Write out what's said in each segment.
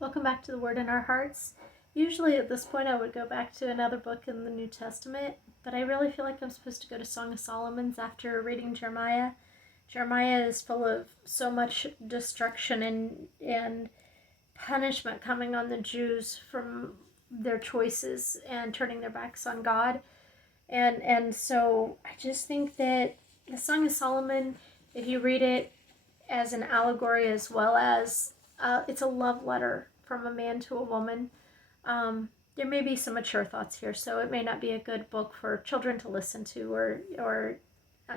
Welcome back to the Word in Our Hearts. Usually at this point I would go back to another book in the New Testament, but I really feel like I'm supposed to go to Song of Solomon's after reading Jeremiah. Jeremiah is full of so much destruction and punishment coming on the Jews from their choices and turning their backs on God. And so I just think that the Song of Solomon, if you read it as an allegory as well as it's a love letter from a man to a woman. There may be some mature thoughts here, so it may not be a good book for children to listen to or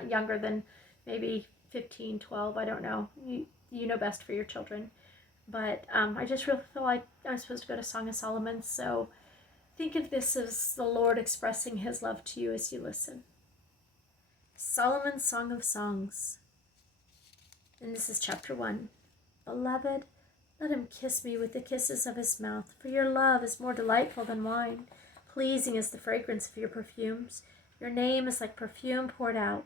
younger than maybe 15, 12. I don't know. You know best for your children. But I just really feel like I'm supposed to go to Song of Solomon, so think of this as the Lord expressing his love to you as you listen. Solomon's Song of Songs. And this is chapter 1. Beloved, let him kiss me with the kisses of his mouth, for your love is more delightful than wine. Pleasing is the fragrance of your perfumes. Your name is like perfume poured out.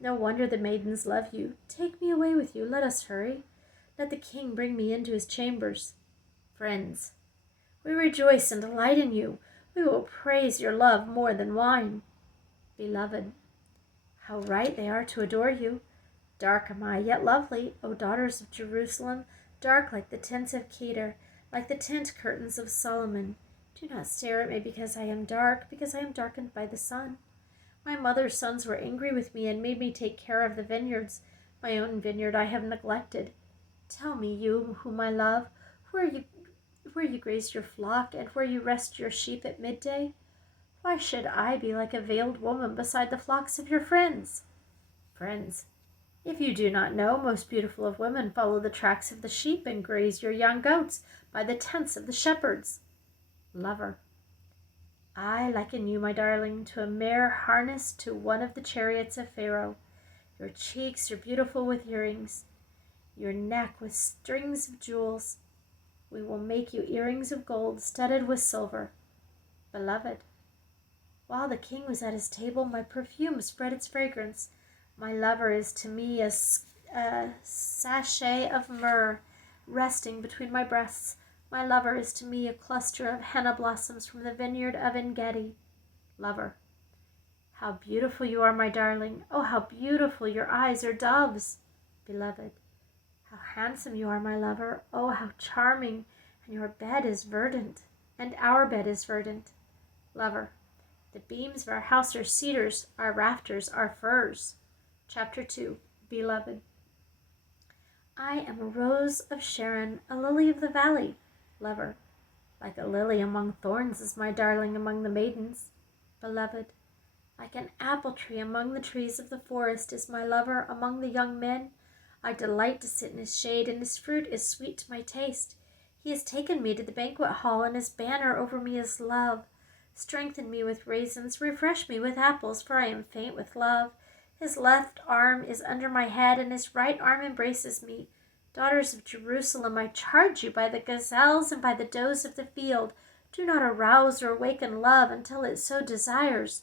No wonder the maidens love you. Take me away with you. Let us hurry. Let the king bring me into his chambers. Friends, we rejoice and delight in you. We will praise your love more than wine. Beloved, how right they are to adore you. Dark am I, yet lovely, O daughters of Jerusalem, dark like the tents of Kedar, like the tent curtains of Solomon. Do not stare at me because I am dark, because I am darkened by the sun. My mother's sons were angry with me and made me take care of the vineyards. My own vineyard I have neglected. Tell me, you whom I love, where you graze your flock and where you rest your sheep at midday? Why should I be like a veiled woman beside the flocks of your friends? Friends, if you do not know, most beautiful of women follow the tracks of the sheep and graze your young goats by the tents of the shepherds. Lover, I liken you, my darling, to a mare harnessed to one of the chariots of Pharaoh. Your cheeks are beautiful with earrings, your neck with strings of jewels. We will make you earrings of gold studded with silver. Beloved, while the king was at his table, my perfume spread its fragrance. My lover is to me a sachet of myrrh resting between my breasts. My lover is to me a cluster of henna blossoms from the vineyard of En-gedi. Lover, how beautiful you are, my darling. Oh, how beautiful your eyes are doves. Beloved, how handsome you are, my lover. Oh, how charming. And your bed is verdant, and our bed is verdant. Lover, the beams of our house are cedars, our rafters are firs. Chapter 2. Beloved, I am a rose of Sharon, a lily of the valley. Lover, like a lily among thorns is my darling among the maidens. Beloved, like an apple tree among the trees of the forest is my lover among the young men. I delight to sit in his shade, and his fruit is sweet to my taste. He has taken me to the banquet hall, and his banner over me is love. Strengthen me with raisins, refresh me with apples, for I am faint with love. His left arm is under my head, and his right arm embraces me. Daughters of Jerusalem, I charge you by the gazelles and by the does of the field, do not arouse or awaken love until it so desires.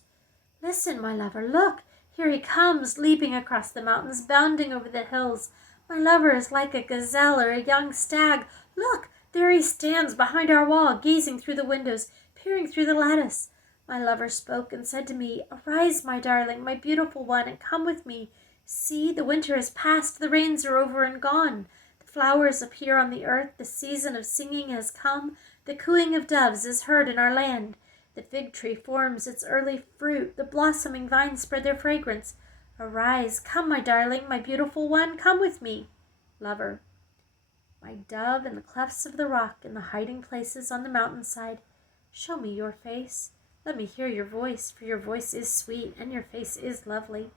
Listen, my lover, look, here he comes, leaping across the mountains, bounding over the hills. My lover is like a gazelle or a young stag. Look, there he stands behind our wall, gazing through the windows, peering through the lattice. My lover spoke and said to me, Arise, my darling, my beautiful one, and come with me. See, the winter is past, the rains are over and gone. The flowers appear on the earth, the season of singing has come, the cooing of doves is heard in our land. The fig tree forms its early fruit, the blossoming vines spread their fragrance. Arise, come, my darling, my beautiful one, come with me. Lover, my dove in the clefts of the rock, in the hiding places on the mountainside, show me your face. Let me hear your voice, for your voice is sweet, and your face is lovely.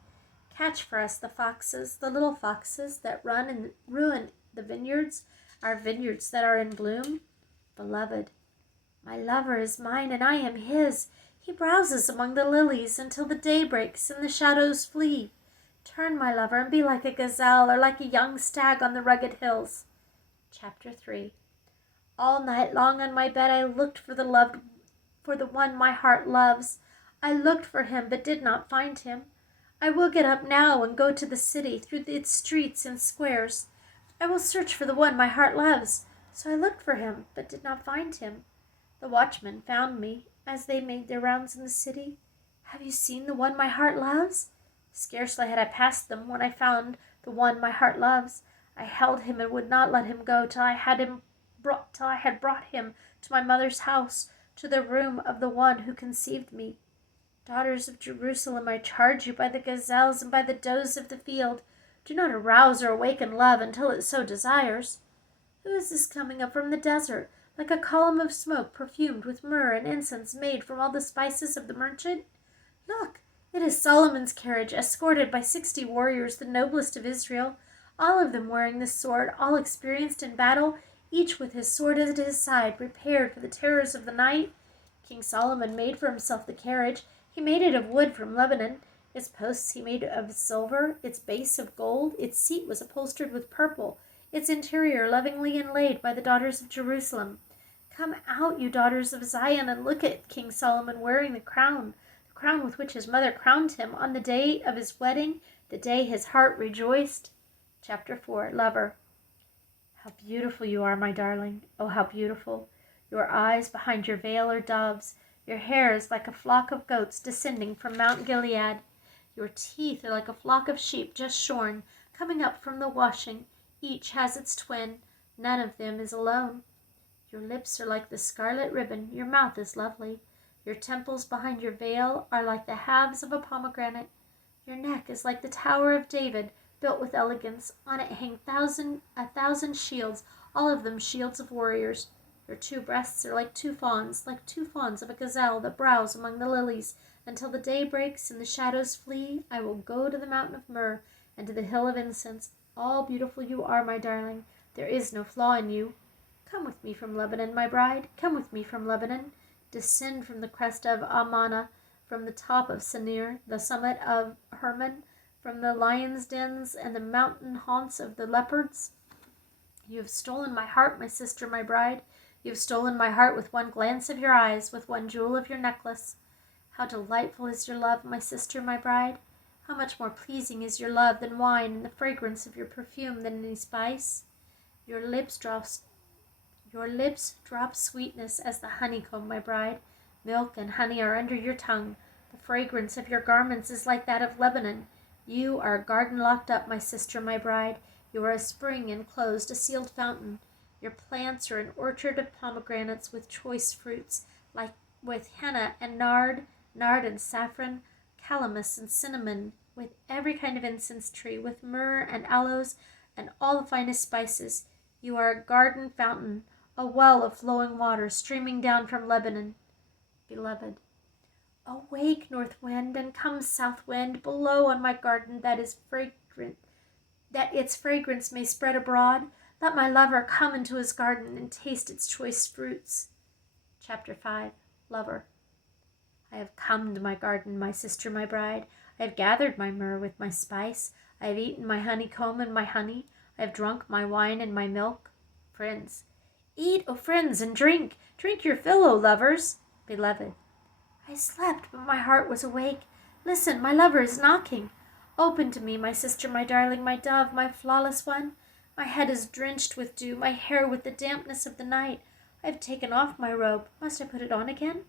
Catch for us the foxes, the little foxes that run and ruin the vineyards, our vineyards that are in bloom. Beloved, my lover is mine, and I am his. He browses among the lilies until the day breaks and the shadows flee. Turn, my lover, and be like a gazelle or like a young stag on the rugged hills. Chapter 3. All night long on my bed I looked for the one my heart loves. I looked for him, but did not find him. I will get up now and go to the city, through its streets and squares. I will search for the one my heart loves. So I looked for him, but did not find him. The watchmen found me as they made their rounds in the city. Have you seen the one my heart loves? Scarcely had I passed them when I found the one my heart loves. I held him and would not let him go till I had brought him to my mother's house, to the room of the one who conceived me. Daughters of Jerusalem, I charge you by the gazelles and by the does of the field, do not arouse or awaken love until it so desires. Who is this coming up from the desert, like a column of smoke perfumed with myrrh and incense made from all the spices of the merchant? Look, it is Solomon's carriage, escorted by 60 warriors, the noblest of Israel, all of them wearing the sword, all experienced in battle, each with his sword at his side, prepared for the terrors of the night. King Solomon made for himself the carriage. He made it of wood from Lebanon. Its posts he made of silver, its base of gold, its seat was upholstered with purple, its interior lovingly inlaid by the daughters of Jerusalem. Come out, you daughters of Zion, and look at King Solomon wearing the crown with which his mother crowned him on the day of his wedding, the day his heart rejoiced. Chapter 4. Lover. How beautiful you are, my darling. Oh, how beautiful. Your eyes behind your veil are doves. Your hair is like a flock of goats descending from Mount Gilead. Your teeth are like a flock of sheep just shorn, coming up from the washing. Each has its twin. None of them is alone. Your lips are like the scarlet ribbon. Your mouth is lovely. Your temples behind your veil are like the halves of a pomegranate. Your neck is like the Tower of David, built with elegance. On it hang a thousand shields, all of them shields of warriors. Your 2 breasts are like 2 fawns of a gazelle that browse among the lilies. Until the day breaks and the shadows flee, I will go to the mountain of myrrh and to the hill of incense. All beautiful you are, my darling. There is no flaw in you. Come with me from Lebanon, my bride. Come with me from Lebanon. Descend from the crest of Amana, from the top of Senir, the summit of Hermon, from the lions' dens and the mountain haunts of the leopards. You have stolen my heart, my sister, my bride. You have stolen my heart with one glance of your eyes, with one jewel of your necklace. How delightful is your love, my sister, my bride. How much more pleasing is your love than wine, and the fragrance of your perfume than any spice. Your lips drop sweetness as the honeycomb, my bride. Milk and honey are under your tongue. The fragrance of your garments is like that of Lebanon. You are a garden locked up, my sister, my bride. You are a spring enclosed, a sealed fountain. Your plants are an orchard of pomegranates with choice fruits, like with henna and nard and saffron, calamus and cinnamon, with every kind of incense tree, with myrrh and aloes and all the finest spices. You are a garden fountain, a well of flowing water streaming down from Lebanon. Beloved. Awake, north wind, and come, south wind, blow on my garden that its fragrance may spread abroad. Let my lover come into his garden and taste its choice fruits. Chapter 5. Lover. I have come to my garden, my sister, my bride. I have gathered my myrrh with my spice. I have eaten my honeycomb and my honey. I have drunk my wine and my milk. Friends. Eat, O friends, and drink. Drink your fill, O lovers. Beloved. I slept, but my heart was awake. Listen, my lover is knocking. Open to me, my sister, my darling, my dove, my flawless one. My head is drenched with dew, my hair with the dampness of the night. I have taken off my robe. Must I put it on again?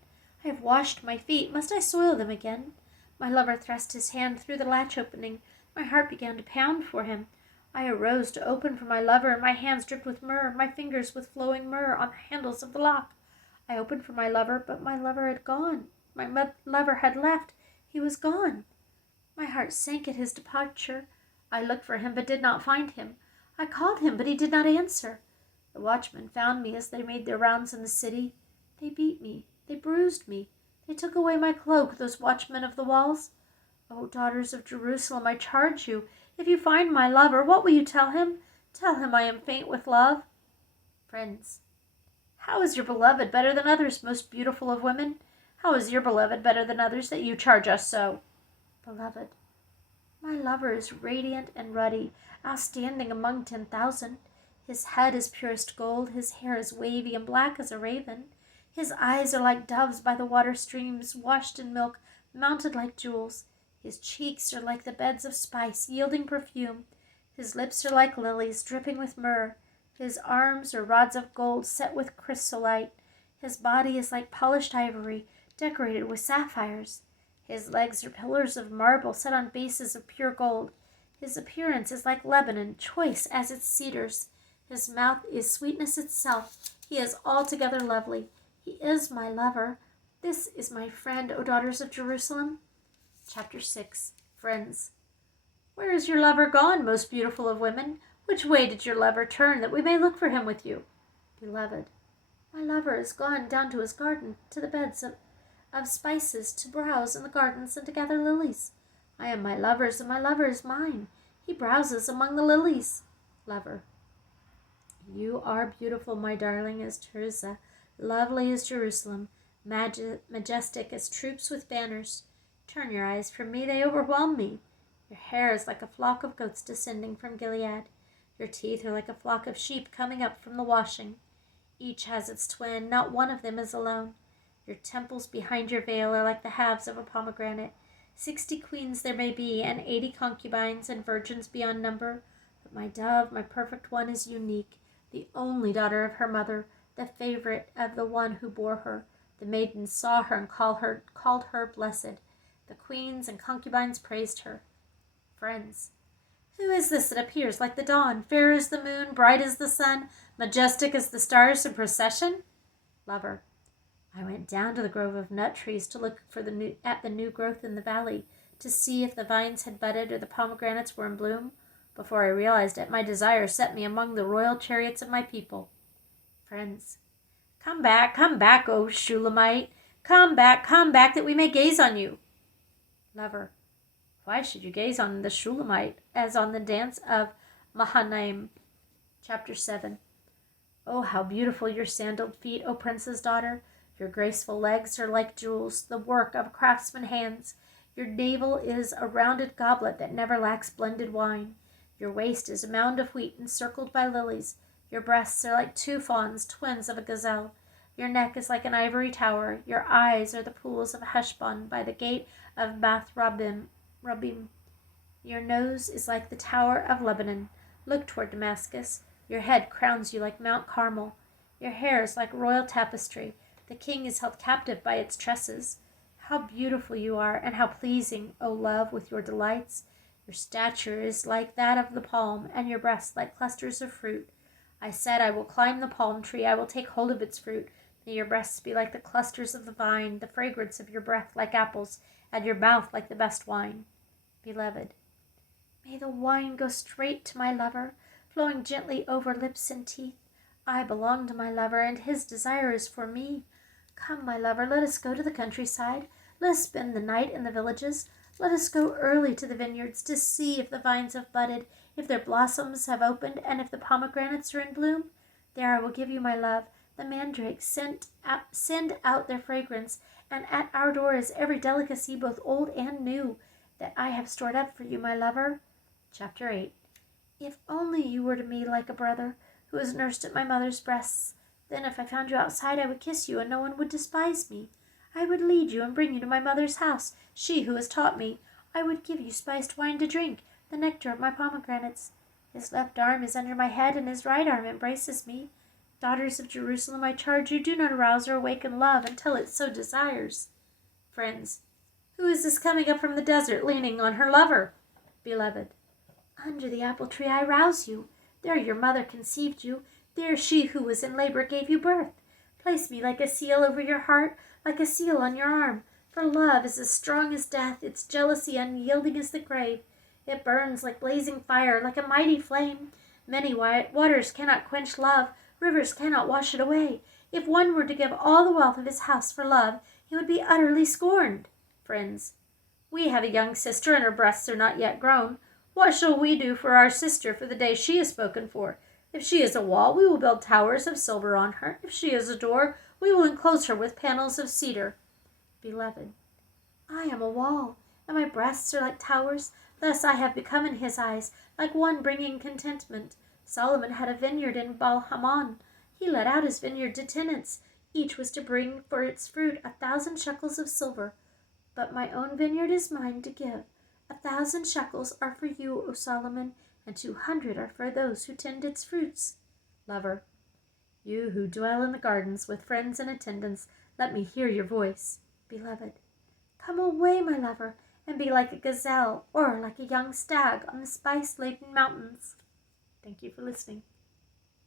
I have washed my feet. Must I soil them again? My lover thrust his hand through the latch opening. My heart began to pound for him. I arose to open for my lover, and my hands dripped with myrrh, my fingers with flowing myrrh on the handles of the lock. I opened for my lover, but my lover had gone. My lover had left. He was gone. My heart sank at his departure. I looked for him, but did not find him. I called him, but he did not answer. The watchmen found me as they made their rounds in the city. They beat me. They bruised me. They took away my cloak, those watchmen of the walls. O daughters of Jerusalem, I charge you, if you find my lover, what will you tell him? Tell him I am faint with love. Friends. How is your beloved better than others, most beautiful of women? How is your beloved better than others, that you charge us so? Beloved. My lover is radiant and ruddy, outstanding among 10,000. His head is purest gold, his hair is wavy and black as a raven. His eyes are like doves by the water streams, washed in milk, mounted like jewels. His cheeks are like the beds of spice, yielding perfume. His lips are like lilies, dripping with myrrh. His arms are rods of gold set with chrysolite. His body is like polished ivory, decorated with sapphires. His legs are pillars of marble set on bases of pure gold. His appearance is like Lebanon, choice as its cedars. His mouth is sweetness itself. He is altogether lovely. He is my lover. This is my friend, O daughters of Jerusalem. Chapter 6. Friends. Where is your lover gone, most beautiful of women? Which way did your lover turn, that we may look for him with you? Beloved. My lover is gone down to his garden, to the beds of spices, to browse in the gardens and to gather lilies. I am my lover's, and my lover is mine. He browses among the lilies. Lover. You are beautiful, my darling, as Tirzah, lovely as Jerusalem, majestic as troops with banners. Turn your eyes from me, they overwhelm me. Your hair is like a flock of goats descending from Gilead. Your teeth are like a flock of sheep coming up from the washing. Each has its twin, not one of them is alone. Your temples behind your veil are like the halves of a pomegranate. 60 queens there may be, and 80 concubines, and virgins beyond number. But my dove, my perfect one, is unique, the only daughter of her mother, the favorite of the one who bore her. The maidens saw her and called her blessed. The queens and concubines praised her. Friends. Who is this that appears like the dawn, fair as the moon, bright as the sun, majestic as the stars in procession? Lover. I went down to the grove of nut trees to look at the new growth in the valley, to see if the vines had budded or the pomegranates were in bloom. Before I realized it, my desire set me among the royal chariots of my people. Friends. Come back, O Shulamite. Come back, that we may gaze on you. Lover. Why should you gaze on the Shulamite as on the dance of Mahanaim? Chapter 7. Oh, how beautiful your sandaled feet, O prince's daughter! Your graceful legs are like jewels, the work of craftsman's hands. Your navel is a rounded goblet that never lacks blended wine. Your waist is a mound of wheat encircled by lilies. Your breasts are like 2 fawns, twins of a gazelle. Your neck is like an ivory tower. Your eyes are the pools of Heshbon by the gate of Bath Rabbim. Your nose is like the tower of Lebanon. Look toward Damascus. Your head crowns you like Mount Carmel. Your hair is like royal tapestry. The king is held captive by its tresses. How beautiful you are, and how pleasing, O love, with your delights. Your stature is like that of the palm, and your breasts like clusters of fruit. I said, I will climb the palm tree, I will take hold of its fruit. May your breasts be like the clusters of the vine, the fragrance of your breath like apples, and your mouth like the best wine. Beloved. May the wine go straight to my lover, flowing gently over lips and teeth. I belong to my lover, and his desire is for me. Come, my lover, let us go to the countryside. Let us spend the night in the villages. Let us go early to the vineyards to see if the vines have budded, if their blossoms have opened, and if the pomegranates are in bloom. There I will give you my love. The mandrakes send out their fragrance, and at our door is every delicacy, both old and new, that I have stored up for you, my lover. Chapter 8. If only you were to me like a brother, who was nursed at my mother's breasts. Then if I found you outside, I would kiss you, and no one would despise me. I would lead you and bring you to my mother's house, she who has taught me. I would give you spiced wine to drink, the nectar of my pomegranates. His left arm is under my head, and his right arm embraces me. Daughters of Jerusalem, I charge you, do not arouse or awaken love until it so desires. Friends. Who is this coming up from the desert, leaning on her lover? Beloved. Under the apple tree I rouse you. There your mother conceived you. There she who was in labor gave you birth. Place me like a seal over your heart, like a seal on your arm. For love is as strong as death, its jealousy unyielding as the grave. It burns like blazing fire, like a mighty flame. Many waters cannot quench love, rivers cannot wash it away. If one were to give all the wealth of his house for love, he would be utterly scorned. Friends. We have a young sister, and her breasts are not yet grown. What shall we do for our sister for the day she is spoken for? If she is a wall, we will build towers of silver on her. If she is a door, we will enclose her with panels of cedar. Beloved, I am a wall, and my breasts are like towers. Thus I have become in his eyes, like one bringing contentment. Solomon had a vineyard in Baal-Hamon. He let out his vineyard to tenants. Each was to bring for its fruit 1,000 shekels of silver. But my own vineyard is mine to give. 1,000 shekels are for you, O Solomon, and 200 are for those who tend its fruits. Lover. You who dwell in the gardens with friends and attendants, let me hear your voice. Beloved. Come away, my lover, and be like a gazelle or like a young stag on the spice-laden mountains. Thank you for listening.